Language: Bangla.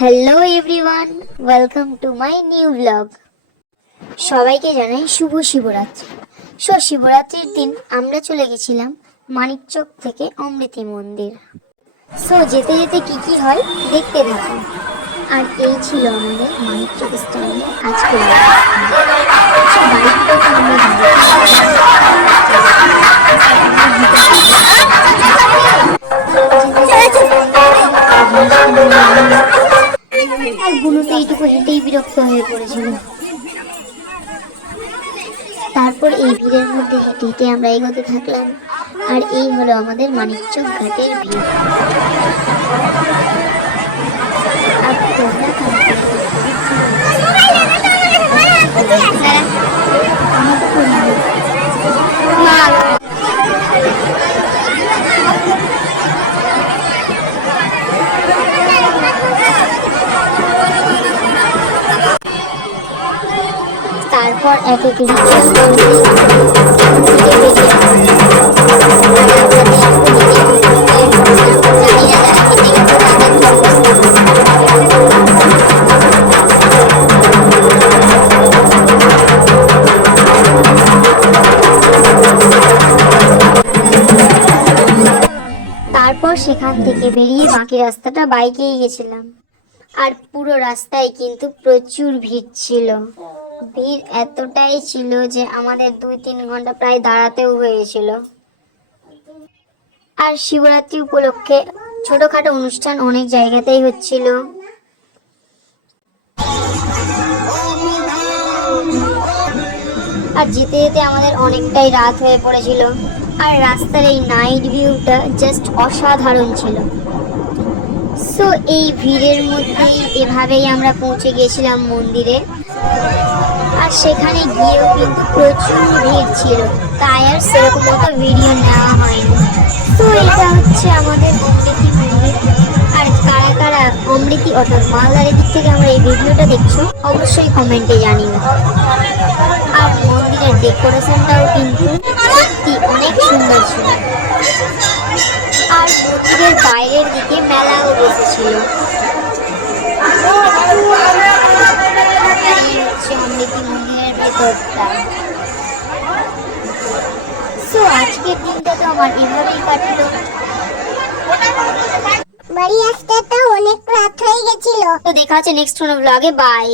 Hello everyone, welcome to my new blog. সবাইকে জানাই শুভ শিবরাত্রি। শিবরাত্রির দিন আমরা চলে গেছিলাম মানিকচক থেকে অমৃতি মন্দির। যেতে যেতে কি কি হয় দেখতে থাকুন। আর এই ছিল আমাদের মানিকচক স্টাইলে আজকে আর বুনুতে এইটুকু হেঁটেই বিরক্ত হয়ে পড়েছিল। তারপর এই ভিড়ের মধ্যে হেঁটে হেঁটে আমরা এগোতে থাকলাম। আর এই হলো আমাদের মানিকচক ঘাটের ভিড়। আর তোমরা তারপর এক এক তারপর সেখান থেকে বেরিয়ে বাকি রাস্তাটা বাইকেই গেছিলাম। আর পুরো রাস্তায় কিন্তু প্রচুর ভিড় ছিল। ভিড় এতটাই ছিল যে আমাদের 2-3 ঘন্টা প্রায় দাঁড়াতেও হয়েছিল। আর শিবরাত্রি উপলক্ষে ছোটখাটো অনুষ্ঠান অনেক জায়গাতেই হচ্ছিল। আর যেতে যেতে আমাদের অনেকটাই রাত হয়ে পড়েছিল। আর রাস্তার এই নাইট ভিউটা জাস্ট অসাধারণ ছিল। এই ভিড়ের মধ্যেই এভাবেই আমরা পৌঁছে গেছিলাম মন্দিরে। আর সেখানে গিয়েও কিন্তু প্রচুর ভিড় ছিল, তাই আর সেরকম মতো ভিডিও নেওয়া হয়নি। এটা হচ্ছে আমাদের অমৃতি মন্দির। আর কারা কারা অমৃতি অর্থাৎ মালদার দিক থেকে আমরা এই ভিডিওটা দেখছো অবশ্যই কমেন্টে জানিও। আর মন্দিরের ডেকোরেশনটাও কিন্তু সত্যি অনেক সুন্দর ছিল। আর মন্দিরের বাইরের দিকে মেলাও বসেছিল। অমৃতি মন্দিরের ভেতরটা। আজকের দিনটা তো আমার এভাবেই কাটলো। বাড়ি আসতে তো অনেক রাত হয়ে গেছিল। তো দেখা হচ্ছে নেক্সট কোনো ব্লগে। বাই।